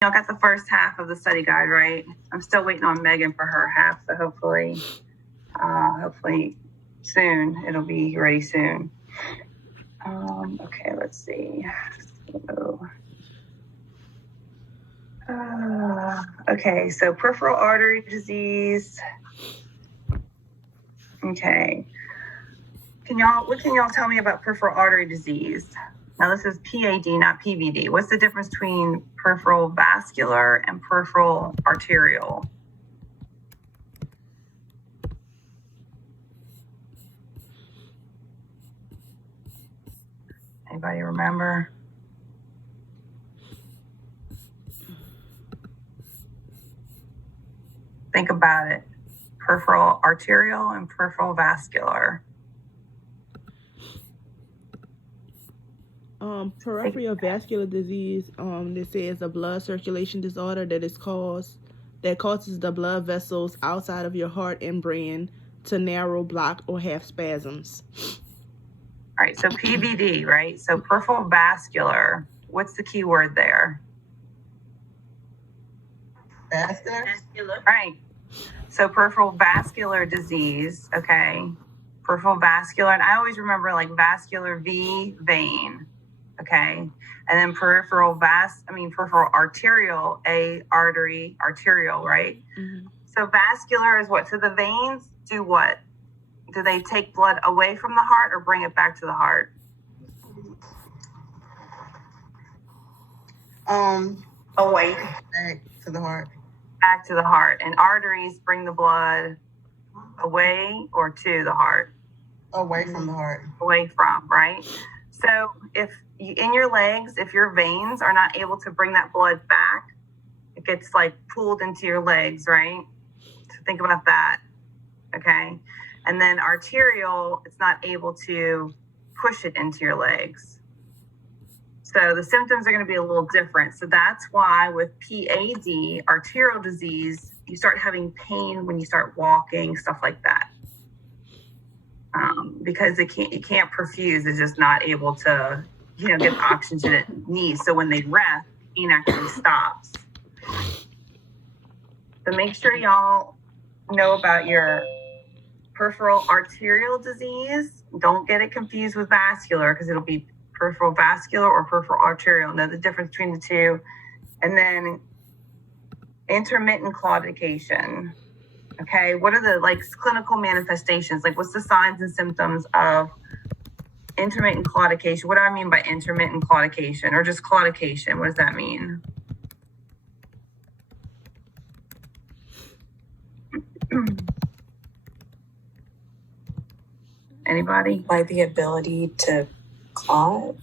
y'all got the first half of the study guide, right? I'm still waiting on Megan for her half, so hopefully soon. It'll be ready soon. Okay, let's see. Okay, so peripheral artery disease. Okay. What can y'all tell me about peripheral artery disease? Now this is PAD, not PVD. What's the difference between peripheral vascular and peripheral arterial? Anybody remember? Think about it. Peripheral arterial and peripheral vascular. Peripheral vascular disease, they say is a blood circulation disorder that causes the blood vessels outside of your heart and brain to narrow, block, or have spasms. All right, so PVD, right? So peripheral vascular, what's the key word there? Vascular. Right. So peripheral vascular disease, okay? Peripheral vascular, and I always remember like vascular V, vein, okay? And then peripheral arterial, A, artery, arterial, right? Mm-hmm. So vascular is what? So the veins do what? Do they take blood away from the heart or bring it back to the heart? Away. Back to the heart. Back to the heart. And arteries bring the blood away or to the heart? Away from the heart. Away from, right? So if in your legs, if your veins are not able to bring that blood back, it gets like pulled into your legs, right? So think about that, okay? And then arterial, it's not able to push it into your legs. So the symptoms are going to be a little different. So that's why with PAD, arterial disease, you start having pain when you start walking, stuff like that. Because it can't perfuse, it's just not able to, get the oxygen it needs. So when they rest, pain actually stops. So make sure y'all know about your peripheral arterial disease. Don't get it confused with vascular because it'll be peripheral vascular or peripheral arterial. Know the difference between the two. And then intermittent claudication. Okay, what are the clinical manifestations? What's the signs and symptoms of intermittent claudication? What do I mean by intermittent claudication or just claudication? What does that mean? Anybody? Like the ability to clot?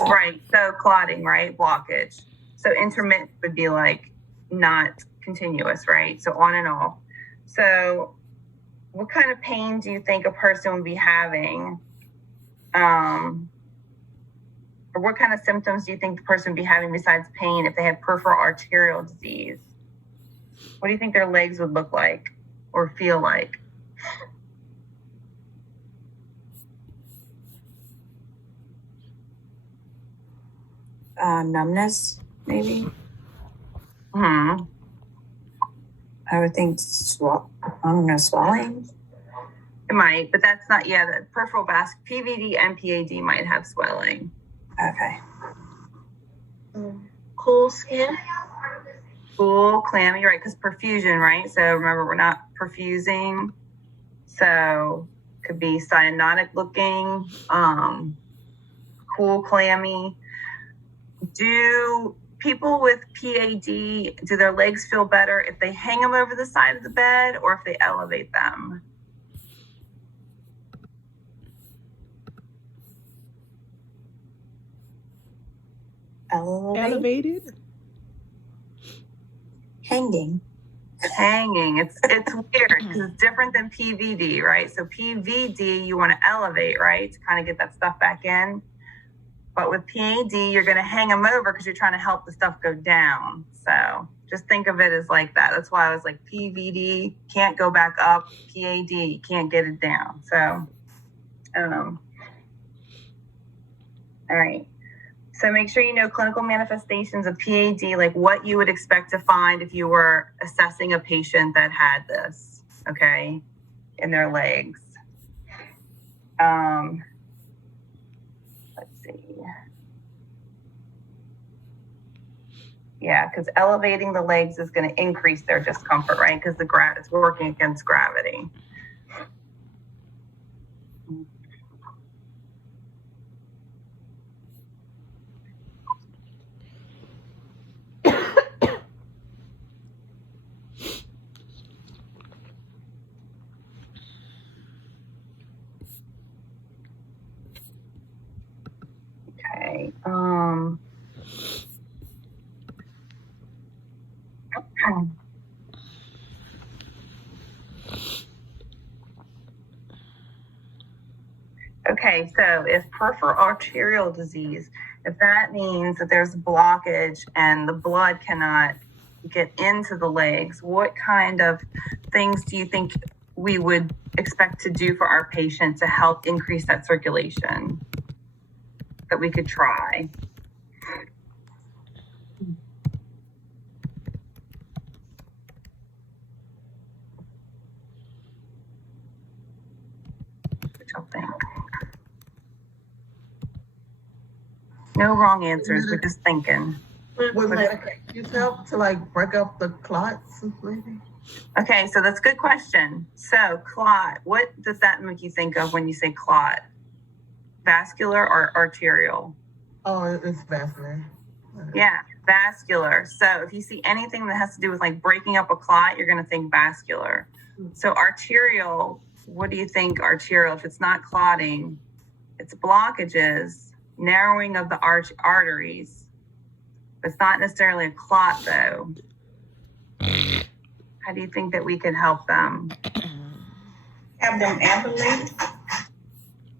Right, so clotting, right? Blockage. So intermittent would be like not continuous, right? So on and off. So what kind of pain do you think a person would be having? Or what kind of symptoms do you think the person would be having besides pain if they had peripheral arterial disease? What do you think their legs would look like or feel like? Numbness, maybe. I would think swelling. It might, but that's not. Yeah, the peripheral vascular PVD and PAD might have swelling. Okay. Cool skin. Cool, clammy, right? Because perfusion, right? So remember, we're not perfusing. So could be cyanotic looking, cool, clammy. Do people with PAD, do their legs feel better if they hang them over the side of the bed or if they elevate them? Elevated? Hanging. It's weird because it's different than PVD, right? So PVD, you want to elevate, right? To kind of get that stuff back in. But with PAD, you're going to hang them over because you're trying to help the stuff go down. So just think of it as like that. That's why I was like, PVD can't go back up. PAD, you can't get it down. So, all right. So make sure you know clinical manifestations of PAD, like what you would expect to find if you were assessing a patient that had this, okay, in their legs. Let's see. Yeah, because elevating the legs is going to increase their discomfort, right? Because it's working against gravity. Okay. Okay, so if peripheral arterial disease, if that means that there's blockage and the blood cannot get into the legs, what kind of things do you think we would expect to do for our patient to help increase that circulation that we could try? What y'all think? No wrong answers, we're just thinking. Would medications help to like break up the clots, maybe? Okay, so that's a good question. So clot, what does that make you think of when you say clot? Vascular or arterial? Oh, it's vascular. Yeah, vascular. So if you see anything that has to do with like breaking up a clot, you're going to think vascular. So arterial, what do you think arterial? If it's not clotting, it's blockages, narrowing of the arteries. It's not necessarily a clot though. How do you think that we could help them? Have them ambulate?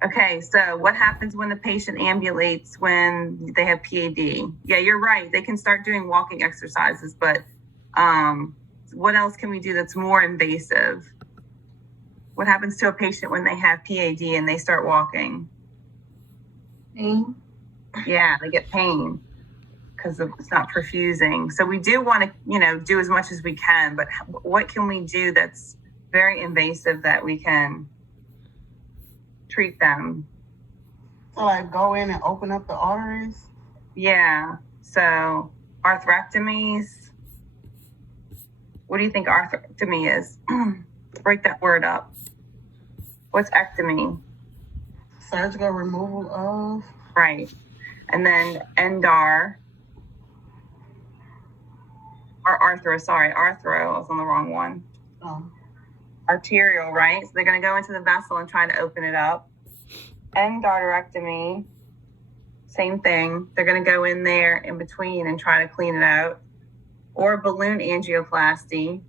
Okay, so what happens when the patient ambulates when they have PAD? Yeah, you're right. They can start doing walking exercises, but what else can we do that's more invasive? What happens to a patient when they have PAD and they start walking? Pain. Yeah, they get pain because it's not perfusing. So we do want to, do as much as we can, but what can we do that's very invasive that we can treat them? So like go in and open up the arteries? Yeah, so arthrectomies. What do you think arthrectomy is? Break that word up. What's ectomy? Surgical removal of? Right. And then endar. Or arthro, I was on the wrong one. Oh. Arterial, right? So they're going to go into the vessel and try to open it up. Endarterectomy, same thing. They're going to go in there in between and try to clean it out. Or balloon angioplasty.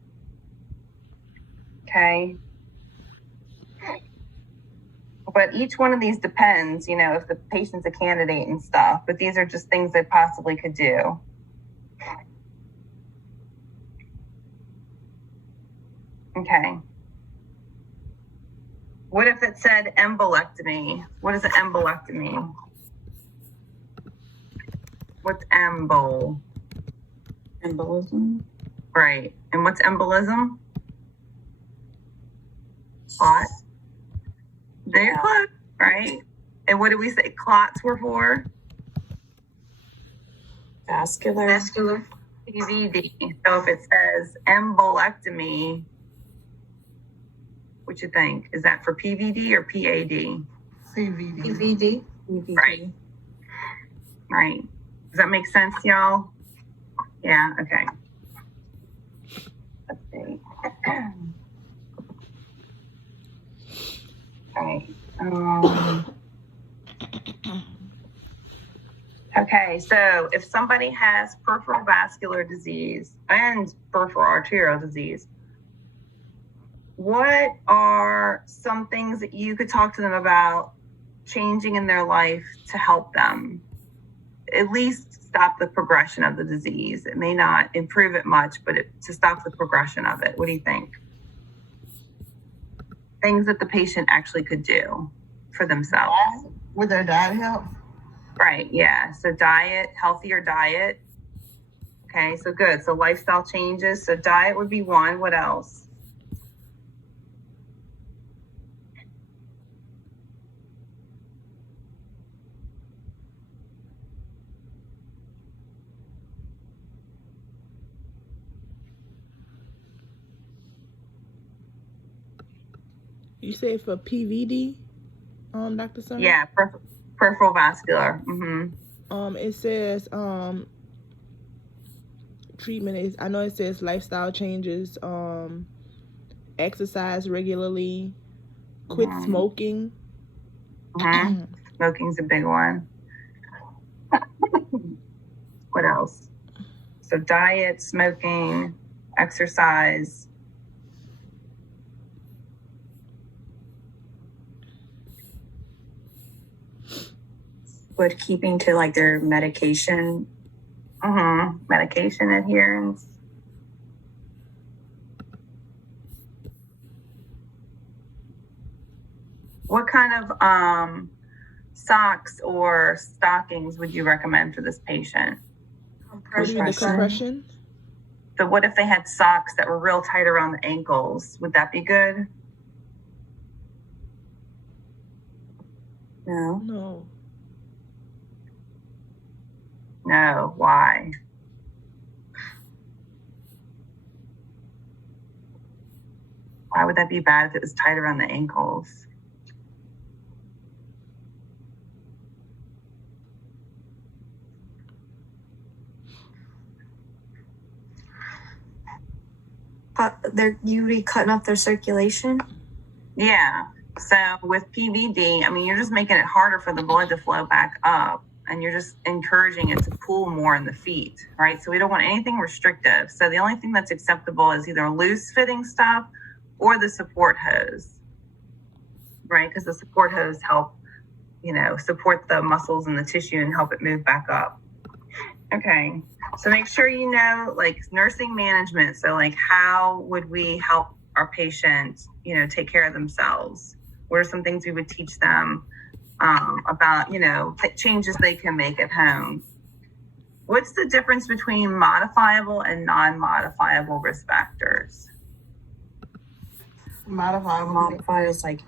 Okay. But each one of these depends, if the patient's a candidate and stuff. But these are just things they possibly could do. Okay. What if it said embolectomy? What is an embolectomy? What's embol? Embolism. Right. And what's embolism? Clot. They're close, right? And what did we say clots were for? Vascular. PVD. So if it says embolectomy, what you think? Is that for PVD or PAD? CVD. Right. Right. Does that make sense, y'all? Yeah, okay. Let's see. Okay. Okay, so if somebody has peripheral vascular disease and peripheral arterial disease, what are some things that you could talk to them about changing in their life to help them at least stop the progression of the disease? It may not improve it much, but to stop the progression of it. What do you think? Things that the patient actually could do for themselves. Would their diet help? Right, yeah. So diet, healthier diet. Okay, so good. So lifestyle changes. So diet would be one. What else? You say for PVD, Dr. Summer? Yeah, peripheral vascular. It says treatment is, I know it says lifestyle changes, exercise regularly, quit smoking. Smoking's a big one. What else? So diet, smoking, exercise. Would keeping to like their medication. Medication adherence. What kind of socks or stockings would you recommend for this patient? The compression. So what if they had socks that were real tight around the ankles? Would that be good? No. No. Why? Why would that be bad if it was tight around the ankles? They're usually cutting off their circulation. Yeah. So with PVD, I mean, you're just making it harder for the blood to flow back up, and you're just encouraging it to pool more in the feet, right? So we don't want anything restrictive. So the only thing that's acceptable is either loose fitting stuff or the support hose, right? Because the support hose help, support the muscles and the tissue and help it move back up. Okay. So make sure you know, like, nursing management. So, like, how would we help our patient, take care of themselves? What are some things we would teach them about, changes they can make at home? What's the difference between modifiable and non-modifiable risk factors? Modifiable is like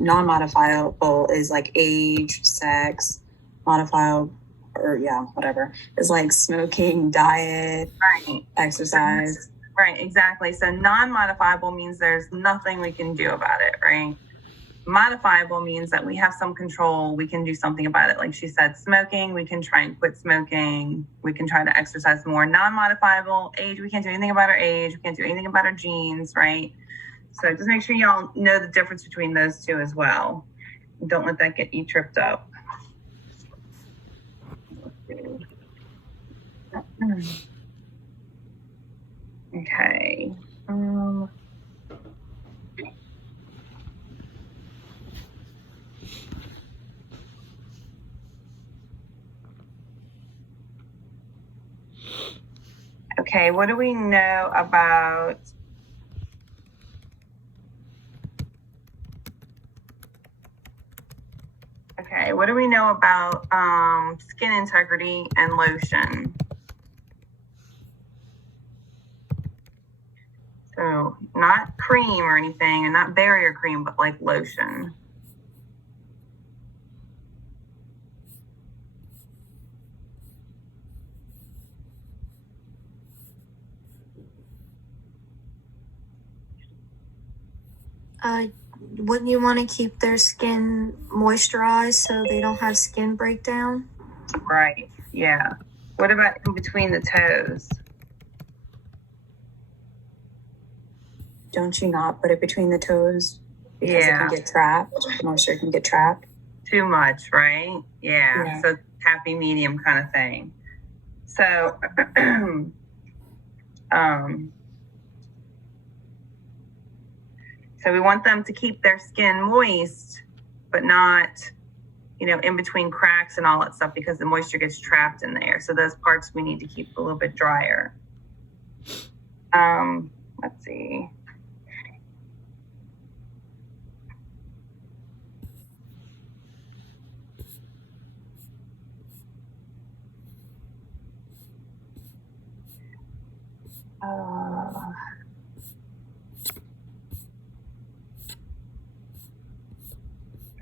non-modifiable is like age, sex. Modifiable, or whatever, is like smoking, diet, right, exercise. Right, exactly. So non-modifiable means there's nothing we can do about it, right? Modifiable means that we have some control. We can do something about it. Like she said, smoking, we can try and quit smoking. We can try to exercise more. Non-modifiable, age, we can't do anything about our age. We can't do anything about our genes, right? So just make sure y'all know the difference between those two as well. Don't let that get you tripped up. Okay. Okay, what do we know about skin integrity and lotion? So not cream or anything, and not barrier cream, but like lotion. Wouldn't you want to keep their skin moisturized so they don't have skin breakdown? Right, yeah. What about in between the toes? Don't you not put it between the toes? Because it can get trapped. The moisture can get trapped. Too much, right? Yeah. So happy medium kind of thing. So, so we want them to keep their skin moist, but not, in between cracks and all that stuff, because the moisture gets trapped in there. So those parts we need to keep a little bit drier. Let's see.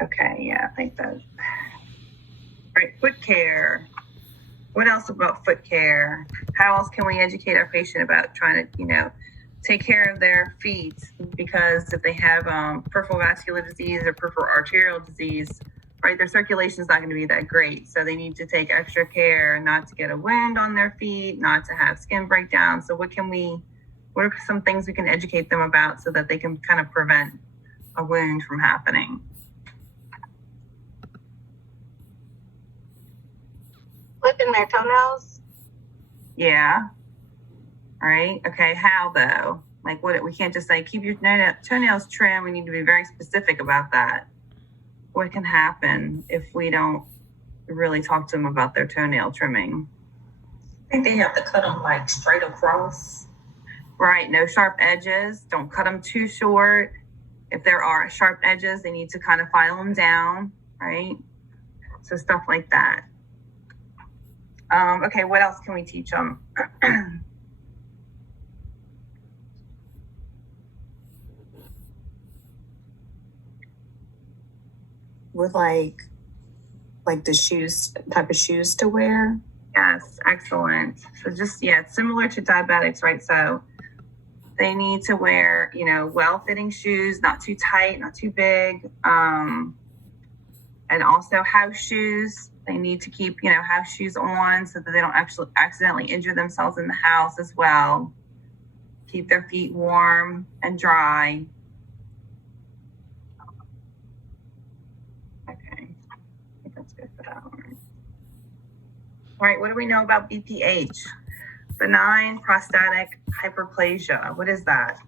Okay, yeah, I think that. All right, foot care. What else about foot care? How else can we educate our patient about trying to, take care of their feet? Because if they have peripheral vascular disease or peripheral arterial disease, right, their circulation is not going to be that great. So they need to take extra care not to get a wound on their feet, not to have skin breakdown. So what are some things we can educate them about so that they can kind of prevent a wound from happening? Clipping their toenails. Yeah. All right. Okay. How though? Like what? We can't just say keep your toenails trimmed. We need to be very specific about that. What can happen if we don't really talk to them about their toenail trimming? I think they have to cut them like straight across. Right. No sharp edges. Don't cut them too short. If there are sharp edges, they need to kind of file them down. Right. So stuff like that. Okay. What else can we teach them? With like the type of shoes to wear. Yes, excellent. So just, it's similar to diabetics, right? So they need to wear, well-fitting shoes, not too tight, not too big. And also house shoes. They need to keep, house shoes on so that they don't actually accidentally injure themselves in the house as well. Keep their feet warm and dry. Okay, I think that's good for that one. All right, what do we know about BPH? Benign prostatic hyperplasia. What is that?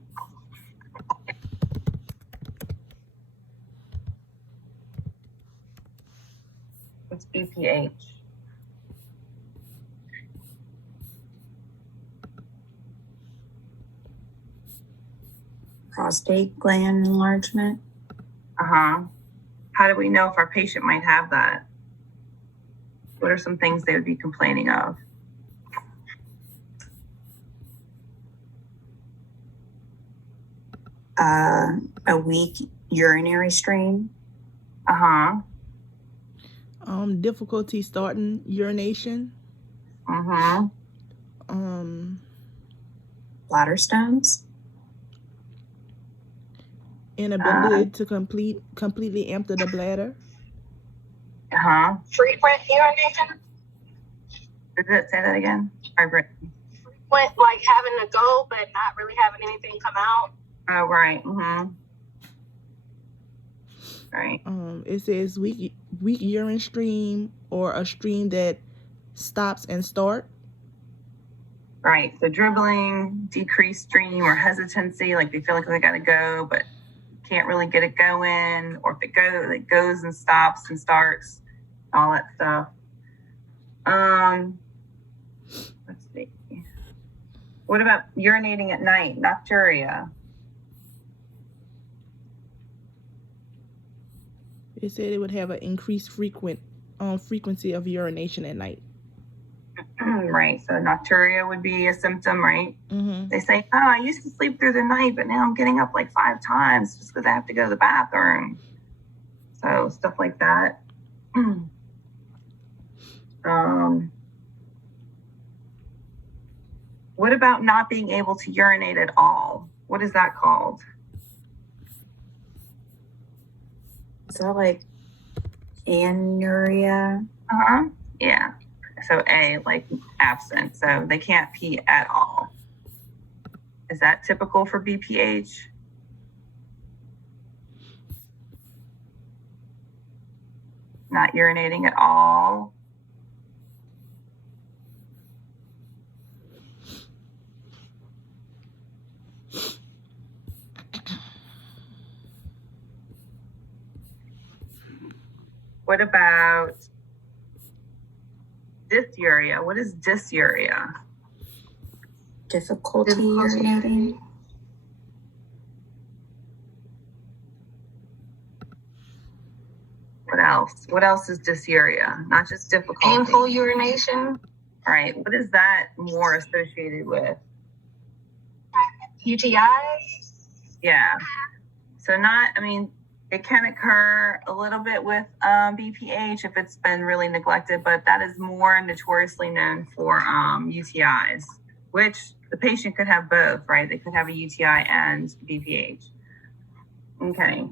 What's BPH? Prostate gland enlargement. How do we know if our patient might have that? What are some things they would be complaining of? A weak urinary stream. Difficulty starting urination. Bladder stones. Inability to completely empty the bladder. Frequent urination. Did it say that again? Frequent, like having to go but not really having anything come out. Oh, right. Right. It says weak urine stream or a stream that stops and start. Right. So dribbling, decreased stream, or hesitancy, like they feel like they got to go, but can't really get it going, or if it goes and stops and starts, all that stuff. Let's see. What about urinating at night? Nocturia. It said it would have an increased frequency of urination at night. Right. So nocturia would be a symptom, right? They say, I used to sleep through the night, but now I'm getting up like 5 times just because I have to go to the bathroom. So stuff like that. What about not being able to urinate at all? What is that called? Is that like anuria? Yeah. So A, like absent. So they can't pee at all. Is that typical for BPH? Not urinating at all. What about dysuria? What is dysuria? Difficulty urinating. What else? What else is dysuria? Not just difficulty. Painful urination. All right. What is that more associated with? UTIs? Yeah. So it can occur a little bit with BPH if it's been really neglected, but that is more notoriously known for UTIs, which the patient could have both, right? They could have a UTI and BPH. Okay.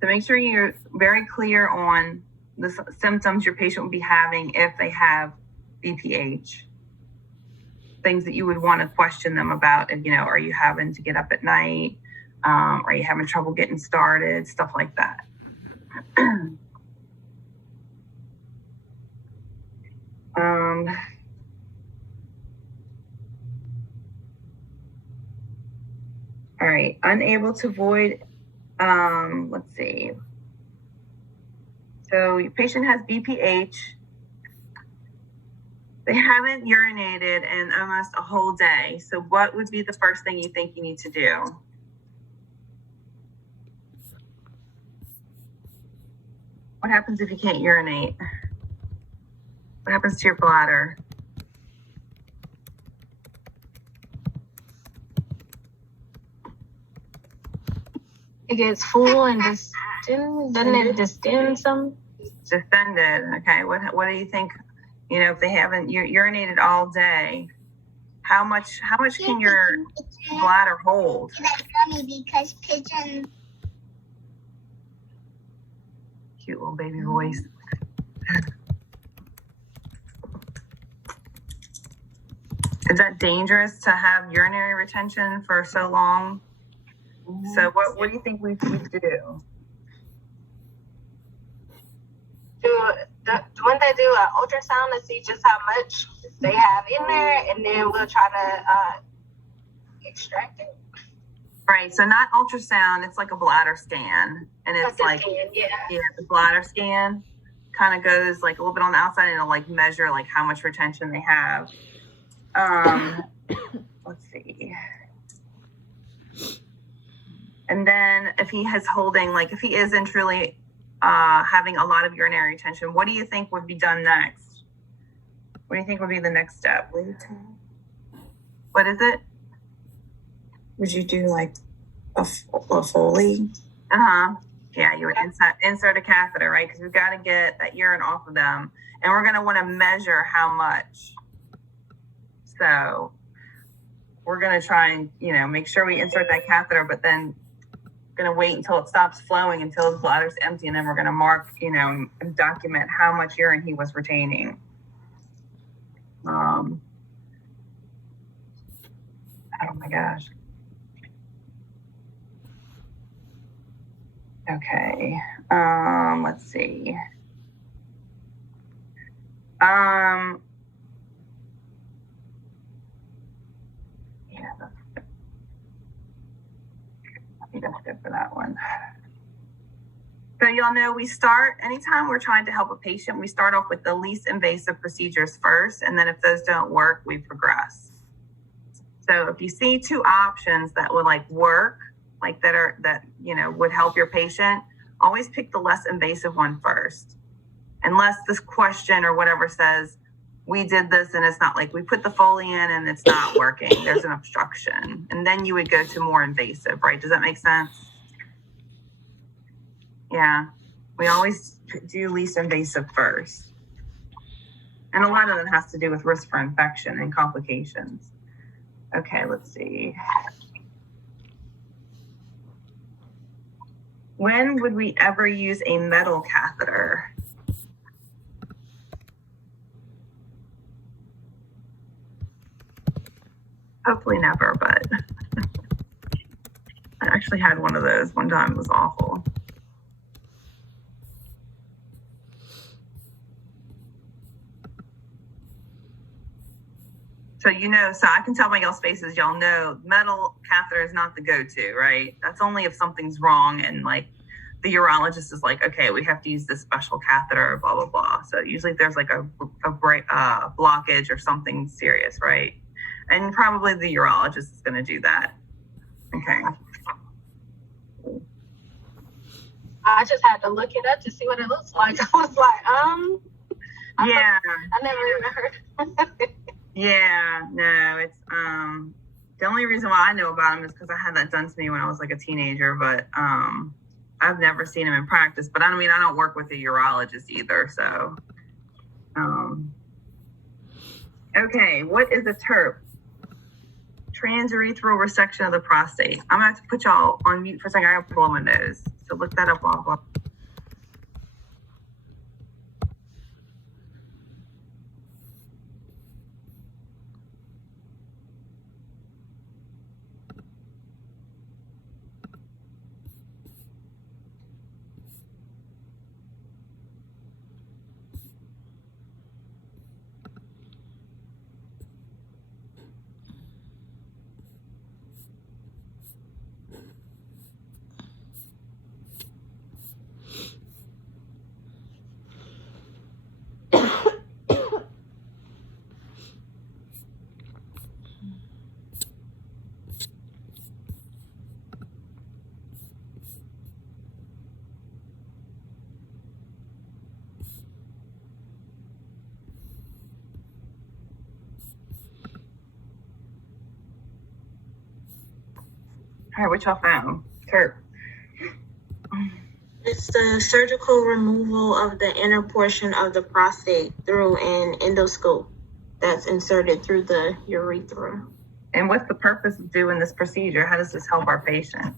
So make sure you're very clear on the symptoms your patient would be having if they have BPH. Things that you would want to question them about, and are you having to get up at night? Are you having trouble getting started? Stuff like that. All right, unable to void. Let's see. So your patient has BPH. They haven't urinated in almost a whole day. So what would be the first thing you think you need to do? What happens if you can't urinate? What happens to your bladder? It gets full and doesn't it distend some? Distended. Okay. What do you think? If they haven't urinated all day, how much can your bladder hold? Because pigeons. Cute little baby voice. Is that dangerous to have urinary retention for so long? So what do you think we do? When they do an ultrasound to see just how much they have in there, and then we'll try to extract it. Right. So not ultrasound. It's like a bladder scan, and it's like the bladder scan kind of goes like a little bit on the outside, and it'll like measure like how much retention they have. Let's see. And then if he is holding, like if he isn't truly having a lot of urinary retention, what do you think would be done next? What do you think would be the next step? What is it? Would you do like a Foley? Yeah, you would insert a catheter, right? Because we've got to get that urine off of them, and we're going to want to measure how much. So we're going to try and make sure we insert that catheter, but then going to wait until it stops flowing until his bladder's empty, and then we're going to mark and document how much urine he was retaining. Oh my gosh. Okay. Let's see. Yeah, I think that's good for that one. So y'all know anytime we're trying to help a patient, we start off with the least invasive procedures first, and then if those don't work, we progress. So if you see two options that would work, that would help your patient, always pick the less invasive one first. Unless this question or whatever says, we did this and it's not we put the Foley in and it's not working, there's an obstruction. And then you would go to more invasive, right? Does that make sense? Yeah, we always do least invasive first. And a lot of it has to do with risk for infection and complications. Okay, let's see. When would we ever use a metal catheter? Hopefully never, but I actually had one of those one time. It was awful. So so I can tell by y'all's faces, y'all know metal catheter is not the go-to, right? That's only if something's wrong and the urologist is okay, we have to use this special catheter, blah, blah, blah. So usually if there's a blockage or something serious, right? And probably the urologist is going to do that. Okay. I just had to look it up to see what it looks like. I was Yeah. I never even heard. Yeah, no, it's The only reason why I know about them is because I had that done to me when I was like a teenager, but I've never seen them in practice. But I mean, I don't work with a urologist either, so. Okay, what is a TURP? Transurethral resection of the prostate. I'm gonna have to put y'all on mute for a second. I gotta blow my nose. So look that up while all right, what y'all found? TURP. It's the surgical removal of the inner portion of the prostate through an endoscope that's inserted through the urethra. And what's the purpose of doing this procedure? How does this help our patient?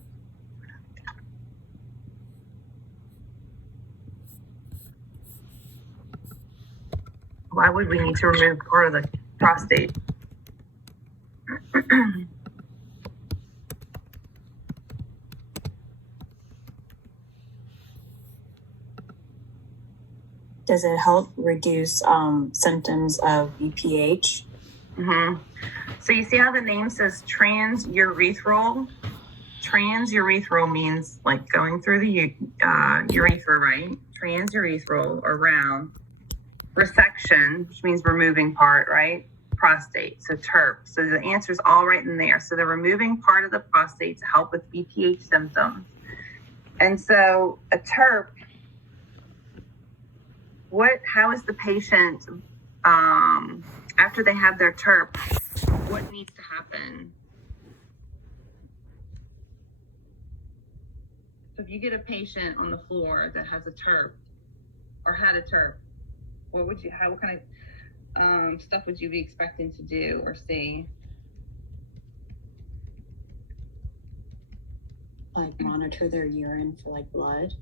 Why would we need to remove part of the prostate? Does it help reduce symptoms of BPH? So you see how the name says transurethral? Transurethral means like going through the urethra, right? Transurethral or round. Resection, which means removing part, right? Prostate, so TURP. So the answer is all right in there. So they're removing part of the prostate to help with BPH symptoms. And so a TURP, how is the patient, after they have their TURP, what needs to happen? So if you get a patient on the floor that has a TURP or had a TURP, what kind of stuff would you be expecting to do or see? Like monitor their urine for like blood.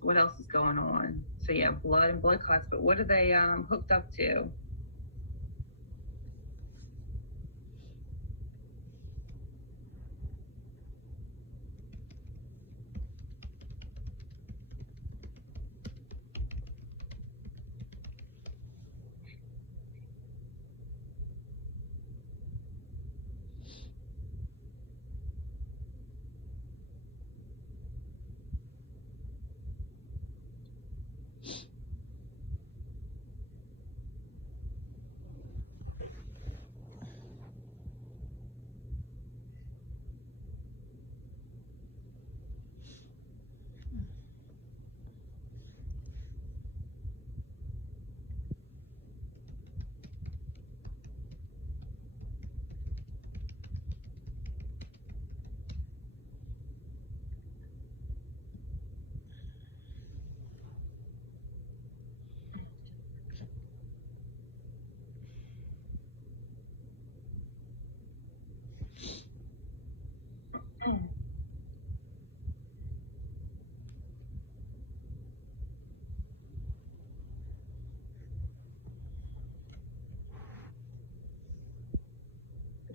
What else is going on? So yeah, blood and blood clots, but what are they hooked up to? I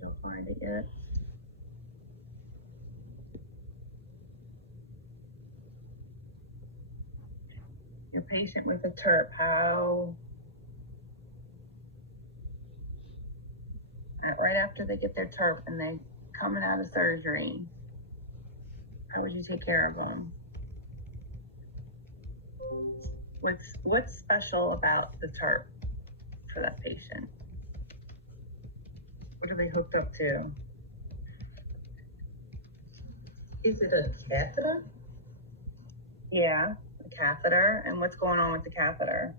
don't find it yet. Your patient with a TURP, right after they get their TURP and they coming out of surgery, how would you take care of them? What's special about the TURP for that patient? What are they hooked up to? Is it a catheter? Yeah, a catheter. And what's going on with the catheter?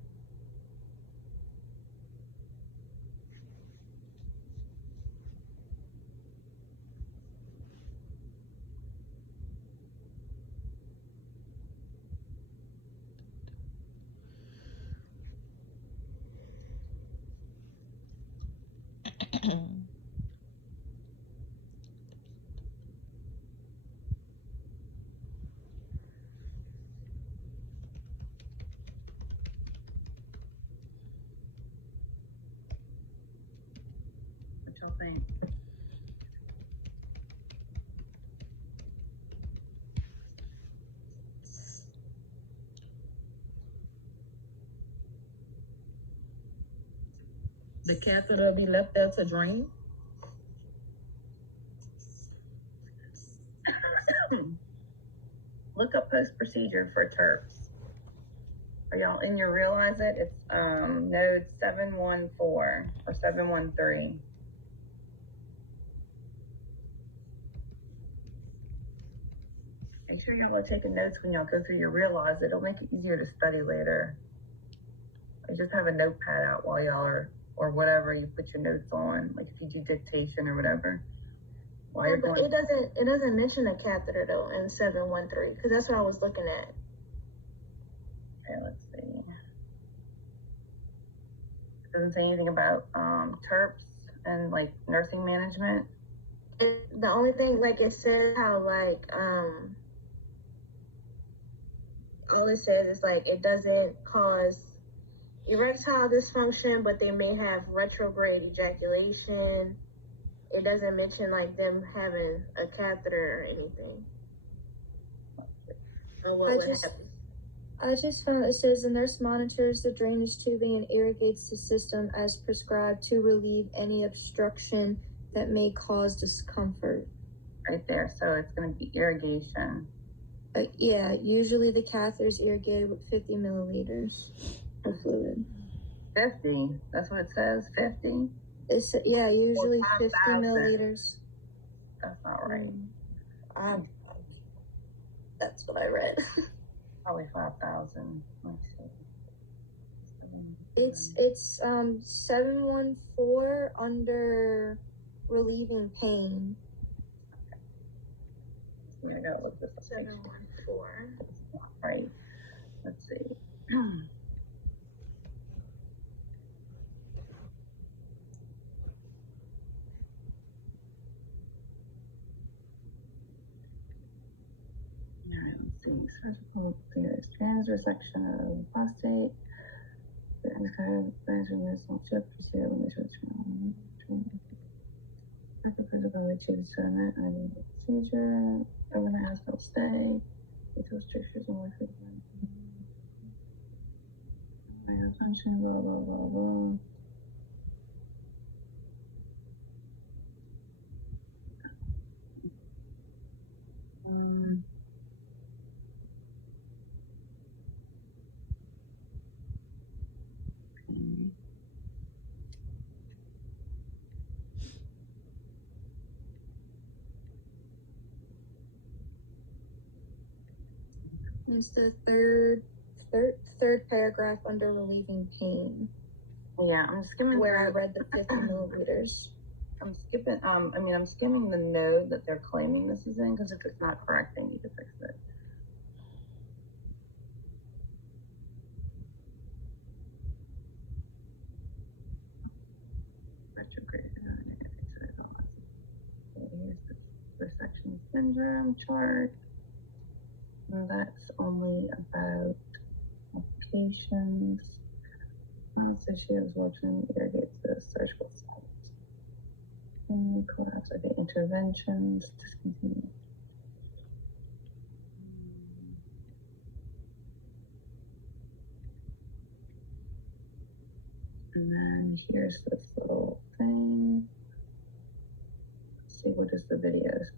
What y'all think? The catheter will be left there to drain. Look up post procedure for TERPs. Are y'all in your realize it? It's node 714 or 713. Make sure y'all are taking notes when y'all go through your realize it. It'll make it easier to study later. Or just have a notepad out while y'all are, or whatever you put your notes on, like if you do dictation or whatever. While you're But going. it doesn't mention a catheter though in 713 because that's what I was looking at. Okay, let's see. It doesn't say anything about TERPs and like nursing management. The only thing, like it says how like all it says is like it doesn't cause erectile dysfunction, but they may have retrograde ejaculation. It doesn't mention like them having a catheter or anything. Or what would happen. I just found it says the nurse monitors the drainage tubing and irrigates the system as prescribed to relieve any obstruction that may cause discomfort. Right there, so it's going to be irrigation. Yeah, usually the catheter is irrigated with 50 milliliters of fluid. 50, that's what it says, 50? It's, yeah, usually 50 5,000. milliliters. That's not right. That's what I read. Probably 5,000. Let's see. It's 714 under relieving pain. I gotta look this up. 714. Right. Let's see. Let's see. Surgical clearance, transresection of prostate. The kind of plans removal, chip, procedure, elimination. Physical achieve cement, procedure, permanent hospital stay, detailed strictures and more frequent. Function, blah, blah, blah, blah. It's the third paragraph under relieving pain. Yeah, I'm skimming where I read the 50 milliliters. I'm skipping. I'm skimming the node that they're claiming this is in because if it's not correct, they need to fix it. Retrograde. Here's the section syndrome chart. And that's only about applications. So she was watching irrigate the surgical site. Collapse, okay, interventions, discontinue. And then here's this little thing. Let's see what is the videos.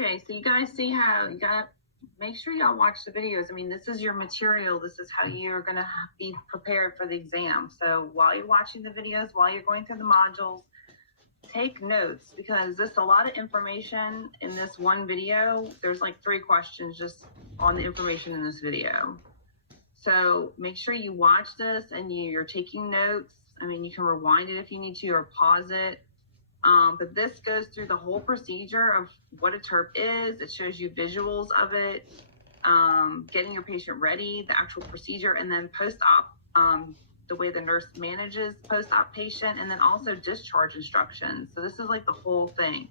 Okay, so you guys see how you gotta make sure y'all watch the videos. I mean, this is your material. This is how you're gonna be prepared for the exam. So while you're watching the videos, while you're going through the modules, take notes, because there's a lot of information in this one video. There's like 3 questions just on the information in this video. So make sure you watch this and you're taking notes. I mean, you can rewind it if you need to, or pause it. But this goes through the whole procedure of what a TERP is. It shows you visuals of it, getting your patient ready, the actual procedure, and then post-op, the way the nurse manages post-op patient, and then also discharge instructions. So this is like the whole thing.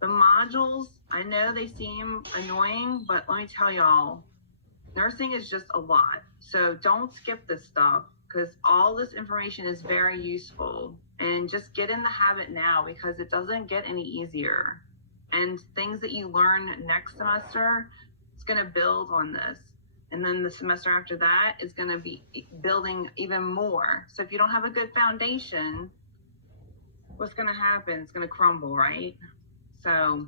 The modules, I know they seem annoying, but let me tell y'all, nursing is just a lot. So don't skip this stuff, because all this information is very useful, and just get in the habit now, because it doesn't get any easier. And things that you learn next semester, it's going to build on this. And then the semester after that is going to be building even more. So if you don't have a good foundation, what's going to happen? It's going to crumble, right? So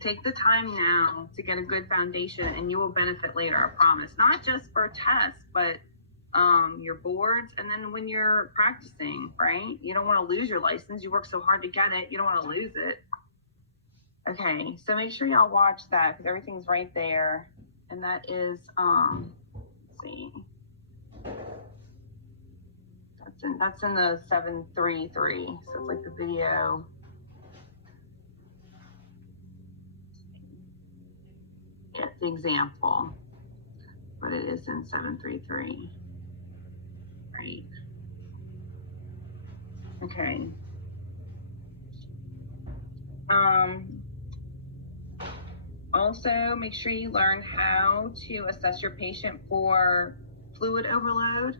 take the time now to get a good foundation, and you will benefit later, I promise. Not just for tests, but your boards, and then when you're practicing, right? You don't want to lose your license. You work so hard to get it. You don't want to lose it. Okay, so make sure y'all watch that, because everything's right there. And that is, let's see. That's in the 733. So it's like the video. It's the example, but it is in 733, right? Okay. Also, make sure you learn how to assess your patient for fluid overload,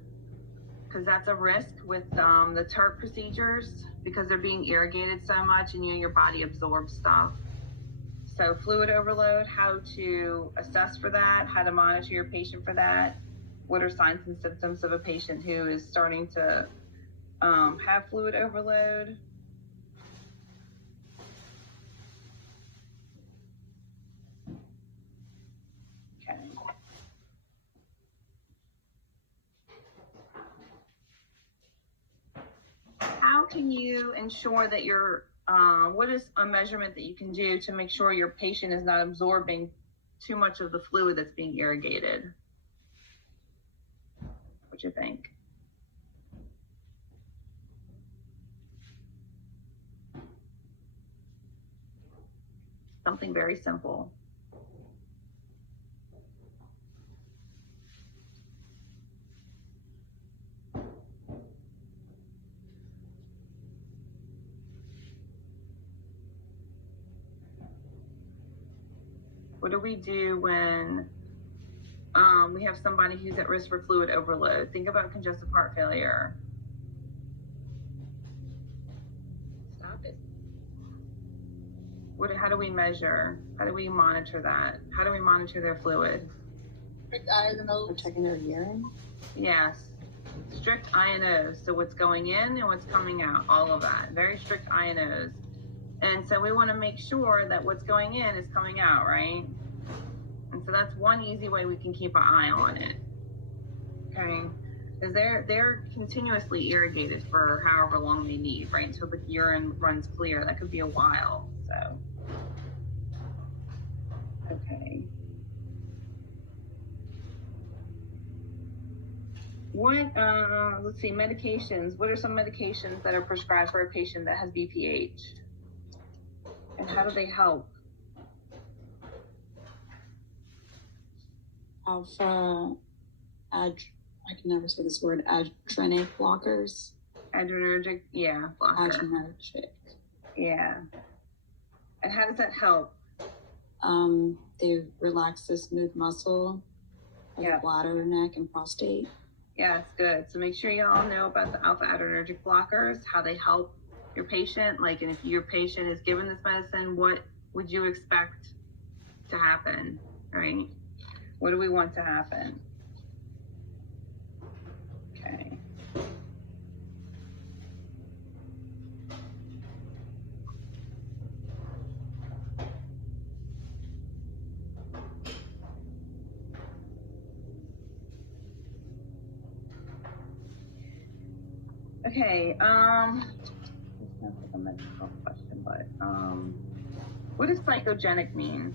because that's a risk with the TERP procedures, because they're being irrigated so much, and your body absorbs stuff. So fluid overload, how to assess for that, how to monitor your patient for that, what are signs and symptoms of a patient who is starting to have fluid overload. Okay. How can you ensure that what is a measurement that you can do to make sure your patient is not absorbing too much of the fluid that's being irrigated? What you think? Something very simple. What do we do when we have somebody who's at risk for fluid overload? Think about congestive heart failure. Stop it. How do we measure? How do we monitor that? How do we monitor their fluid? Strict INOs. We're checking their urine? Yes. Strict INOs. So what's going in and what's coming out, all of that. Very strict INOs. And so we want to make sure that what's going in is coming out, right? And so that's one easy way we can keep an eye on it. Okay? Because they're continuously irrigated for however long they need, right? Until the urine runs clear. That could be a while. So, okay. Let's see, medications. What are some medications that are prescribed for a patient that has BPH? And how do they help? Alpha, I can never say this word, adrenergic blockers. Adrenergic, yeah, blocker. Adrenergic. Yeah. And how does that help? They relax the smooth muscle of the bladder, neck, and prostate. Yeah, it's good. So make sure y'all know about the alpha adrenergic blockers, how they help your patient. Like, and if your patient is given this medicine, what would you expect to happen, right? What do we want to happen? Okay. Okay, this sounds like a medical question, but what does psychogenic mean?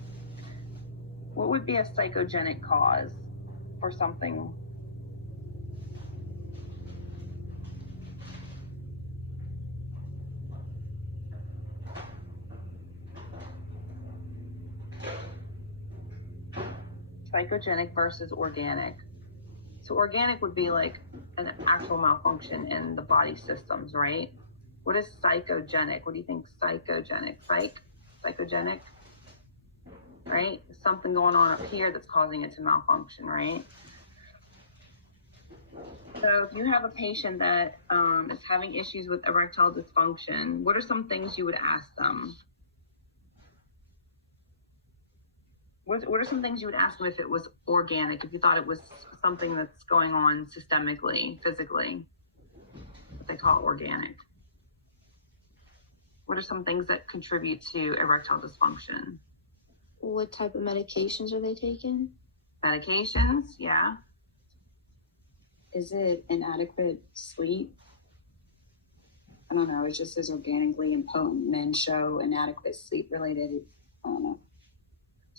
What would be a psychogenic cause for something? Psychogenic versus organic. So organic would be like an actual malfunction in the body systems, right? What is psychogenic? What do you think psychogenic? Psychogenic, right? Something going on up here that's causing it to malfunction, right? So if you have a patient that is having issues with erectile dysfunction, what are some things you would ask them? What are some things you would ask them if it was organic, if you thought it was something that's going on systemically, physically? What they call organic. What are some things that contribute to erectile dysfunction? What type of medications are they taking? Medications, yeah. Is it inadequate sleep? I don't know. It just says organically impotent. Men show inadequate sleep related. I don't know.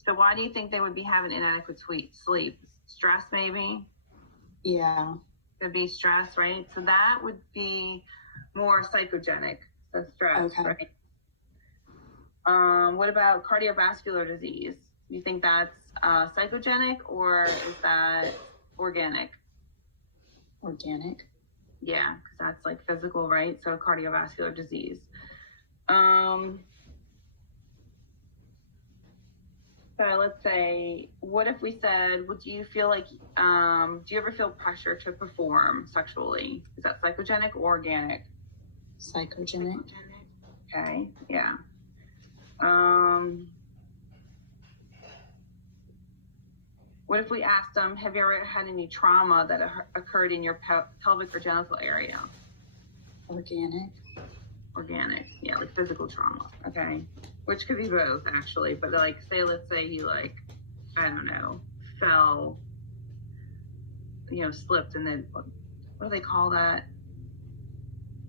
So why do you think they would be having inadequate sleep? Stress, maybe? Yeah. Could be stress, right? So that would be more psychogenic. So stress, Okay. right? What about cardiovascular disease? You think that's psychogenic or is that organic? Organic. Yeah, because that's like physical, right? So cardiovascular disease. So let's say, what if we said, do you feel like, do you ever feel pressure to perform sexually? Is that psychogenic or organic? Psychogenic. Okay, yeah. What if we asked them, have you ever had any trauma that occurred in your pelvic or genital area? Organic. Organic, yeah, like physical trauma, okay? Which could be both, actually, but like, let's say he like, I don't know, fell, slipped, and then, what do they call that?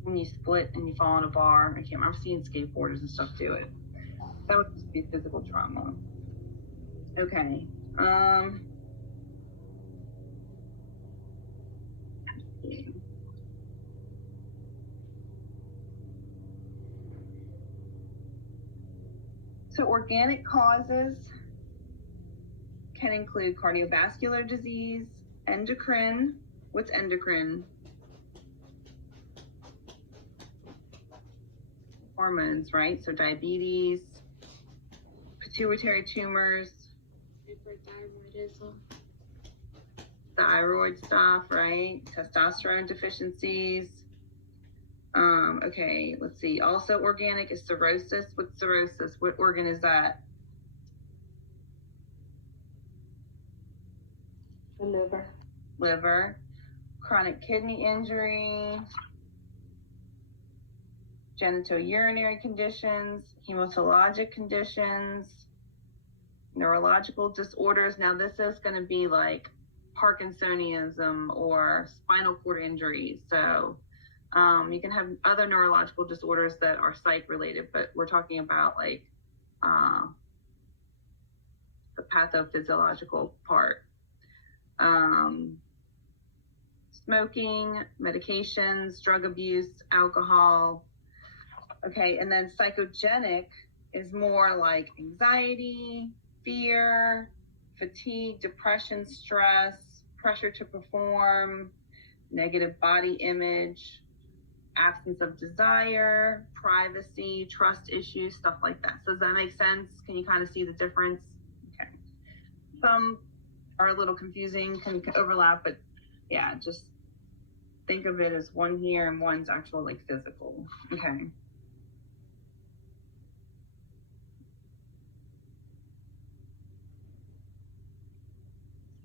When you split and you fall in a bar. I can't remember, I've seen skateboarders and stuff do it. That would just be physical trauma. Okay. So organic causes can include cardiovascular disease, endocrine. What's endocrine? Hormones, right? So diabetes, pituitary tumors, Hyperthyroidism. thyroid stuff, right? Testosterone deficiencies. Okay, let's see. Also organic is cirrhosis. What's cirrhosis? What organ is that? The liver. Liver. Chronic kidney injury, genitourinary conditions, hematologic conditions, neurological disorders. Now this is going to be like Parkinsonism or spinal cord injuries. So you can have other neurological disorders that are psych related, but we're talking about like the pathophysiological part. Smoking, medications, drug abuse, alcohol. Okay, and then psychogenic is more like anxiety, fear, fatigue, depression, stress, pressure to perform, negative body image, absence of desire, privacy, trust issues, stuff like that. So does that make sense? Can you kind of see the difference? Okay. Some are a little confusing, can overlap, but yeah, just think of it as one here and one's actual like physical. Okay.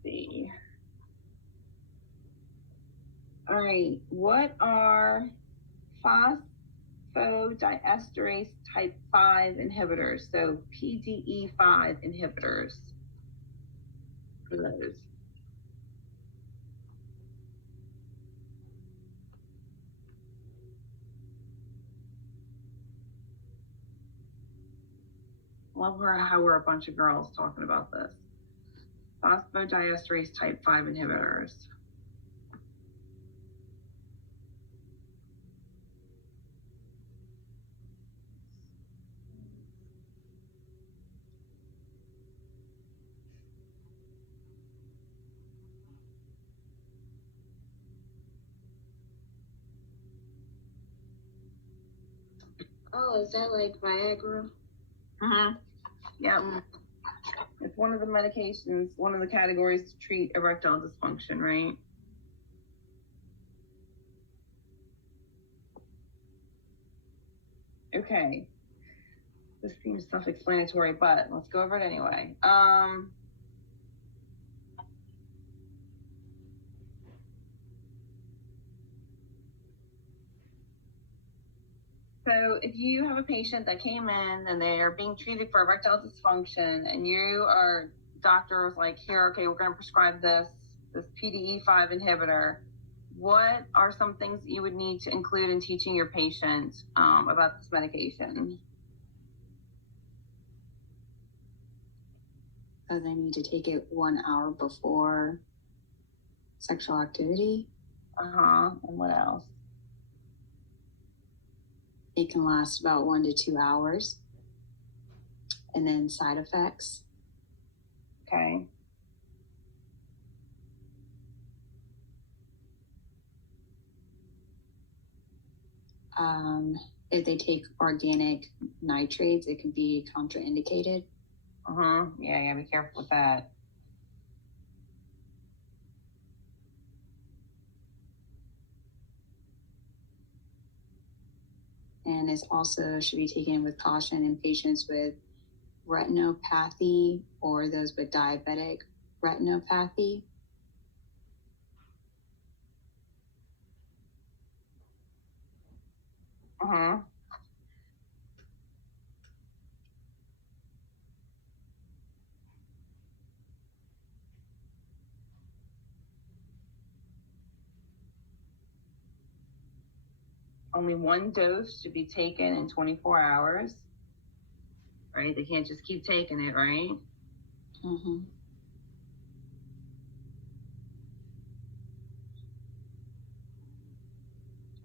See. All right, what are phosphodiesterase type 5 inhibitors? So PDE5 inhibitors for those. Love how we're a bunch of girls talking about this. Phosphodiesterase type 5 inhibitors. Oh, is that like Viagra? Mm-hmm. Yeah. It's one of the medications, one of the categories to treat erectile dysfunction, right? Okay. This seems self-explanatory, but let's go over it anyway. So if you have a patient that came in and they are being treated for erectile dysfunction and doctor was like, here, okay, we're going to prescribe this PDE5 inhibitor, what are some things that you would need to include in teaching your patient about this medication? So they need to take it 1 hour before sexual activity. And what else? It can last about 1 to 2 hours. And then side effects. Okay. If they take organic nitrates, it can be contraindicated. Yeah, be careful with that. And it also should be taken with caution in patients with retinopathy or those with diabetic retinopathy. Only one dose should be taken in 24 hours, right? They can't just keep taking it, right?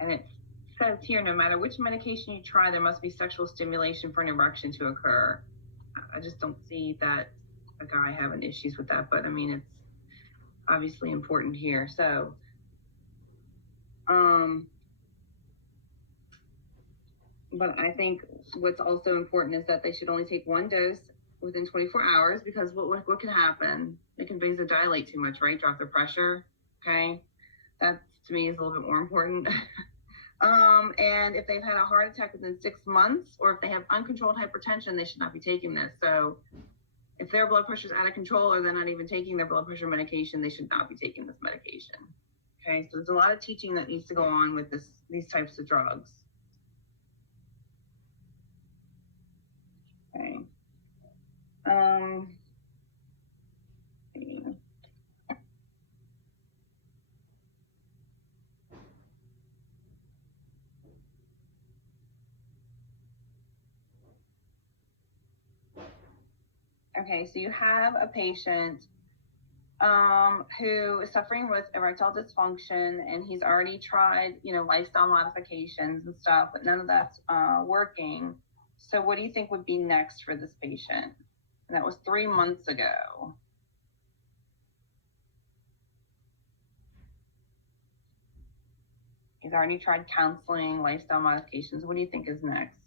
And it says here, no matter which medication you try, there must be sexual stimulation for an erection to occur. I just don't see that a guy having issues with that, but I mean, it's obviously important here. So, but I think what's also important is that they should only take one dose within 24 hours, because what can happen? It can vasodilate too much, right? Drop their pressure. Okay. That to me is a little bit more important. And if they've had a heart attack within 6 months, or if they have uncontrolled hypertension, they should not be taking this. So if their blood pressure is out of control, or they're not even taking their blood pressure medication, they should not be taking this medication. Okay, so there's a lot of teaching that needs to go on with these types of drugs. Okay. Okay, so you have a patient who is suffering with erectile dysfunction, and he's already tried, lifestyle modifications and stuff, but none of that's working. So what do you think would be next for this patient? And that was 3 months ago. He's already tried counseling, lifestyle modifications. What do you think is next?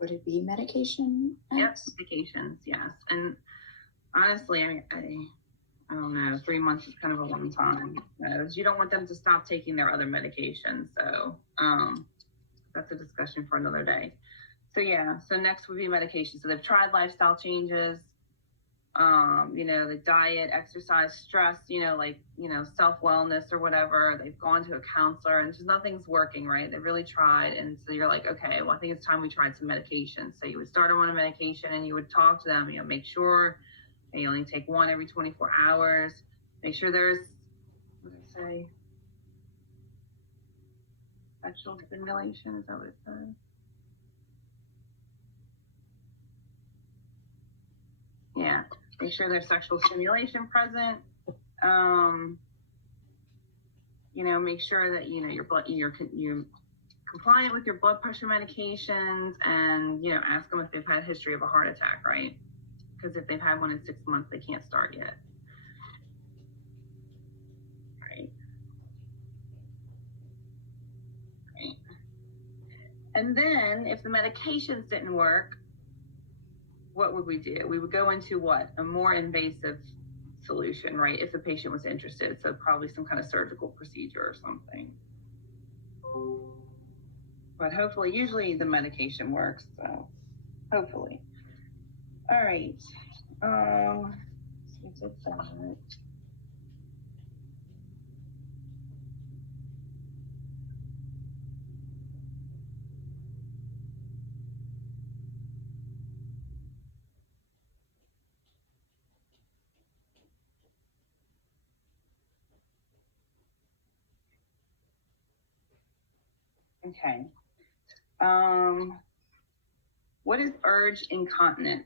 Would it be medication? Yes, medications, yes. And honestly, I don't know, 3 months is kind of a long time. You don't want them to stop taking their other medications. So that's a discussion for another day. So yeah, so next would be medication. So they've tried lifestyle changes, the diet, exercise, stress, self-wellness or whatever. They've gone to a counselor and just nothing's working, right? They really tried. And so you're like, okay, well, I think it's time we tried some medication. So you would start them on a medication and you would talk to them, make sure you only take one every 24 hours. Make sure there's, what did I say? Sexual stimulation, is that what it says? Yeah, make sure there's sexual stimulation present. You know, make sure that, you know, you're compliant with your blood pressure medications, and, you know, ask them if they've had a history of a heart attack, right? Because if they've had one in 6 months, they can't start yet. Right. Right. And then if the medications didn't work, what would we do? We would go into what? A more invasive solution, right? If the patient was interested. So probably some kind of surgical procedure or something. But hopefully, usually the medication works, so hopefully. All right. So we did that. Okay. What is urge incontinence?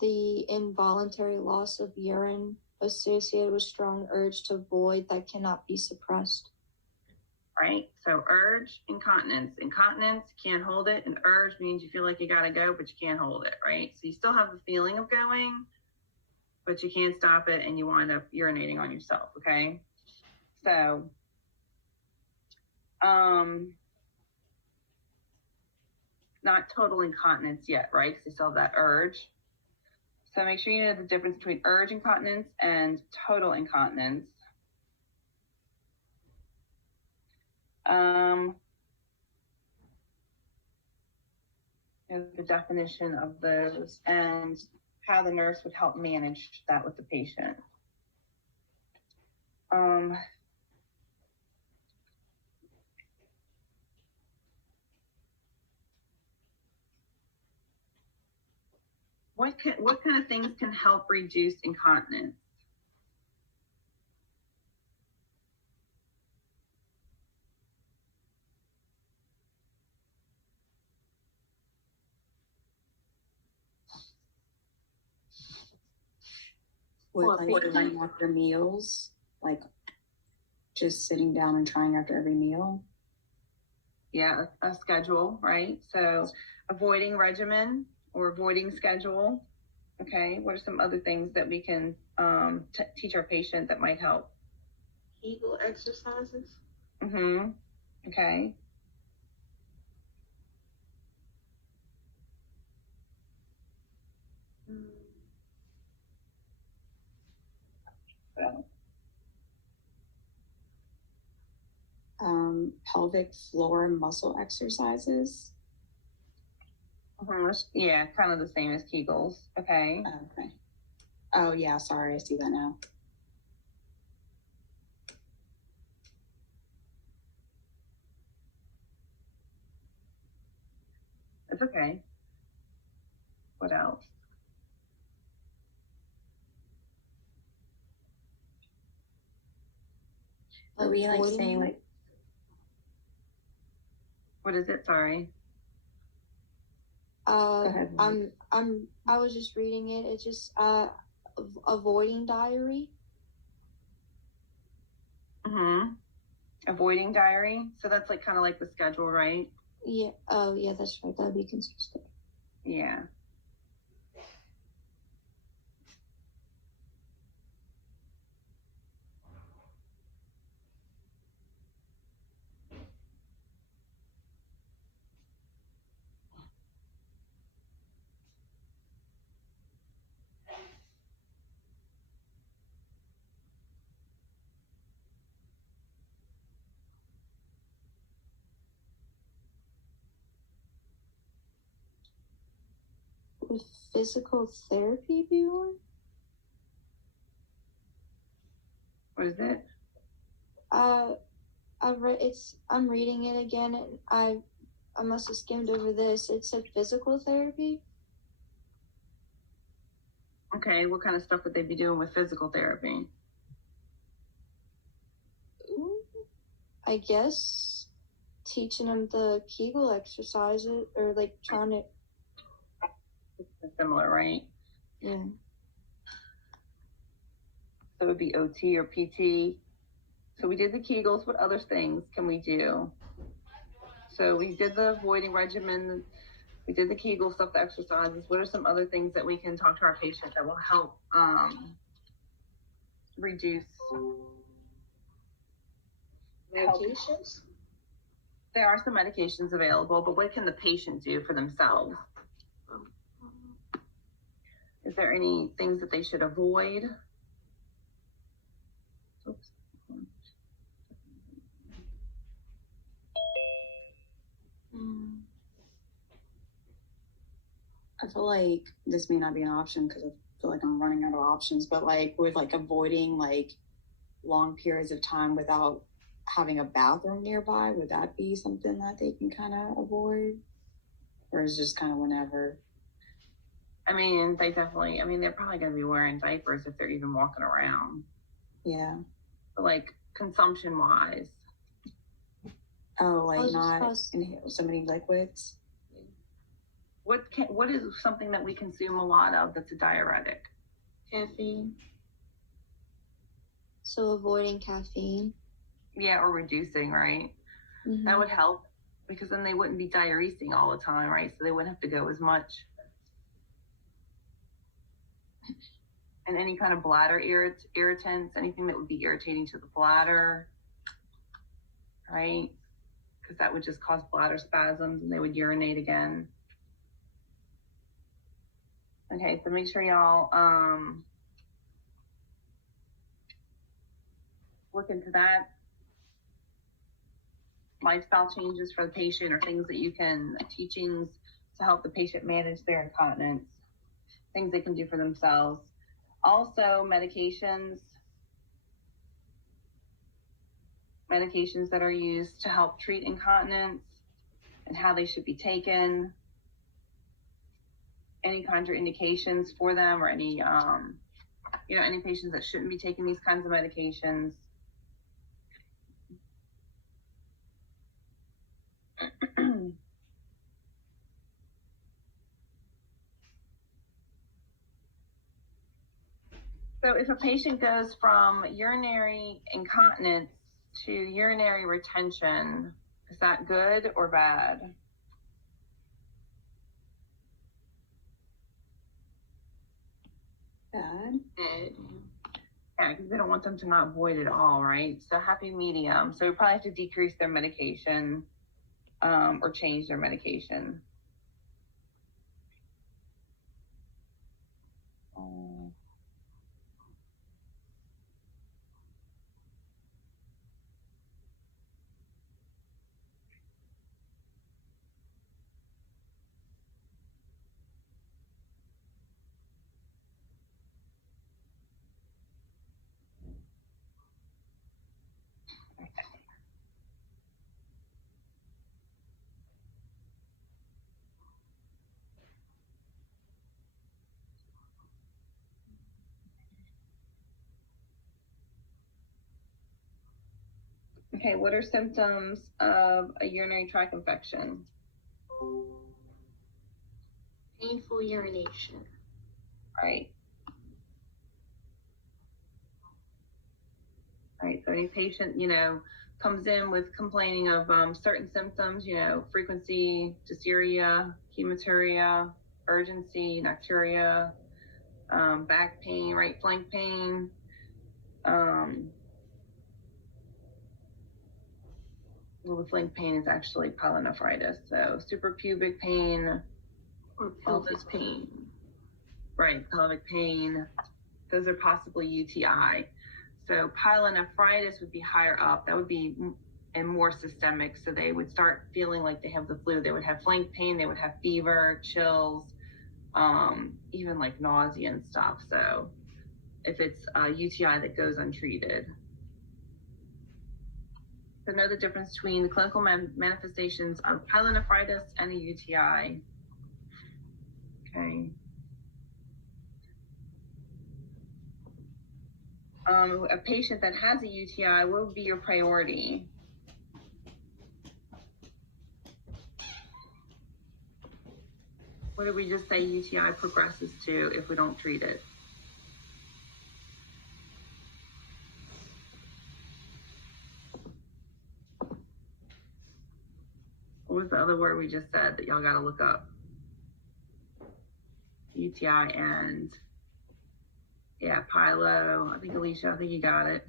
The involuntary loss of urine associated with strong urge to void that cannot be suppressed. Right? So urge, incontinence. Incontinence, can't hold it, and urge means you feel like you gotta go, but you can't hold it, right? So you still have the feeling of going, but you can't stop it, and you wind up urinating on yourself, okay? So, not total incontinence yet, right? Because you still have that urge. So make sure you know the difference between urge incontinence and total incontinence. The definition of those and how the nurse would help manage that with the patient. What kind of things can help reduce incontinence? With like doing after meals, like just sitting down and trying after every meal. Yeah, a schedule, right? So avoiding regimen or avoiding schedule. Okay, what are some other things that we can teach our patient that might help? Kegel exercises. Mm-hmm. Okay. Pelvic floor muscle exercises. Yeah, kind of the same as Kegels. Okay. Okay. Oh yeah, sorry, I see that now. It's okay. What else? Are we like saying like? What is it? Sorry. Go ahead. I was just reading it. It's just avoiding diary. Avoiding diary. So that's like kind of like the schedule, right? Yeah. Oh, yeah, that's right. That'd be consistent. Yeah. Would physical therapy be one? What is it? I'm reading it again, and I must have skimmed over this. It said physical therapy. Okay, what kind of stuff would they be doing with physical therapy? I guess teaching them the Kegel exercises, or like trying to. Similar, right? Yeah. So it would be OT or PT. So we did the Kegels. What other things can we do? So we did the avoiding regimen. We did the Kegel stuff, the exercises. What are some other things that we can talk to our patient that will help reduce Medications? There are some medications available, but what can the patient do for themselves? Is there any things that they should avoid? Oops. I feel like this may not be an option because I feel like I'm running out of options, but like with like avoiding like long periods of time without having a bathroom nearby, would that be something that they can kind of avoid? Or is it just kind of whenever? I mean, they're probably going to be wearing diapers if they're even walking around. Yeah. But like consumption wise. Oh, like not inhale so many liquids? What is something that we consume a lot of that's a diuretic? Caffeine. So avoiding caffeine. Yeah, or reducing, right? Mm-hmm. That would help because then they wouldn't be diuresing all the time, right? So they wouldn't have to go as much. And any kind of bladder irritants, anything that would be irritating to the bladder, right? Because that would just cause bladder spasms and they would urinate again. Okay, so make sure y'all look into that. Lifestyle changes for the patient or things that you can, teachings to help the patient manage their incontinence, things they can do for themselves. Also, medications that are used to help treat incontinence and how they should be taken, any contraindications for them or any, any patients that shouldn't be taking these kinds of medications. So if a patient goes from urinary incontinence to urinary retention, is that good or bad? Bad. Yeah, because they don't want them to not void at all, right? So happy medium. So we probably have to decrease their medication or change their medication. Okay, what are symptoms of a urinary tract infection? Painful urination. Right. Right. So any patient, comes in with complaining of certain symptoms, frequency, dysuria, hematuria, urgency, nocturia, back pain, right flank pain, the flank pain is actually pyelonephritis. So suprapubic pain, pelvis pain, right, pelvic pain, those are possibly UTI. So pyelonephritis would be higher up. That would be and more systemic. So they would start feeling like they have the flu. They would have flank pain. They would have fever, chills, even like nausea and stuff. So if it's a UTI that goes untreated. So know the difference between the clinical manifestations of pyelonephritis and a UTI. Okay. A patient that has a UTI, what would be your priority? What did we just say UTI progresses to if we don't treat it? What was the other word we just said that y'all got to look up? UTI and, yeah, pyelo. I think, Alicia, I think you got it.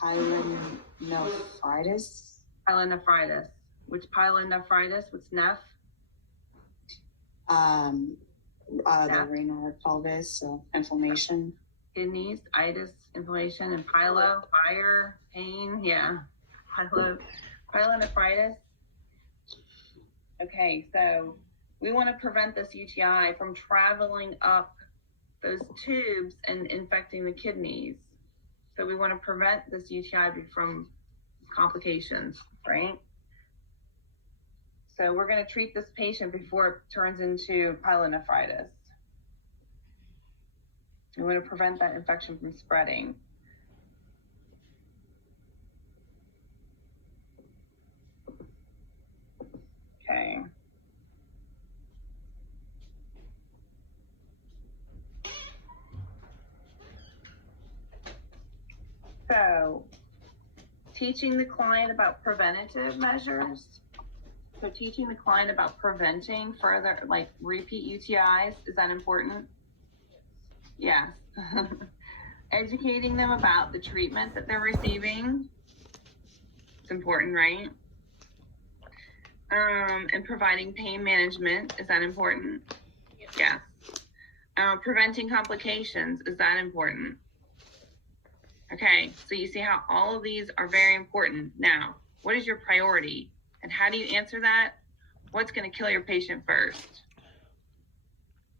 Pyelonephritis. Pyelonephritis. Which pyelonephritis? What's neph? The renal pelvis, so inflammation. Kidneys, itis, inflammation, and pyelo, fire, pain. Yeah, pyelonephritis. Okay, so we want to prevent this UTI from traveling up those tubes and infecting the kidneys. So we want to prevent this UTI from complications, right? So we're going to treat this patient before it turns into pyelonephritis. We want to prevent that infection from spreading. Okay. So, teaching the client about preventative measures. So teaching the client about preventing further, like repeat UTIs, is that important? Yes. Educating them about the treatment that they're receiving. It's important, right? And providing pain management, is that important? Yes. Preventing complications, is that important? Okay, so you see how all of these are very important. Now, what is your priority? And how do you answer that? What's going to kill your patient first?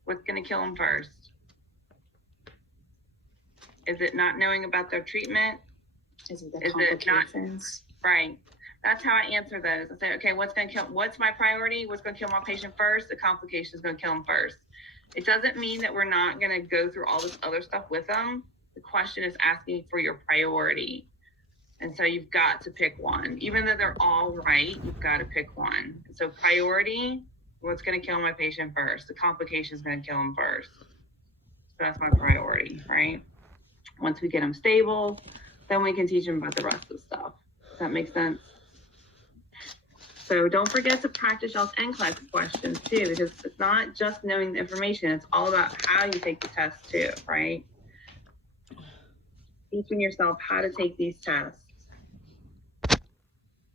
What's going to kill them first? Is it not knowing about their treatment? Is it the complications? Right. That's how I answer those. I say, okay, what's my priority? What's going to kill my patient first? The complication is going to kill them first. It doesn't mean that we're not going to go through all this other stuff with them. The question is asking for your priority. And so you've got to pick one. Even though they're all right, you've got to pick one. So priority, what's going to kill my patient first? The complication is going to kill them first. So that's my priority, right? Once we get them stable, then we can teach them about the rest of the stuff. Does that make sense? So don't forget to practice y'all's NCLEX questions too, because it's not just knowing the information, it's all about how you take the test too, right? Teaching yourself how to take these tests.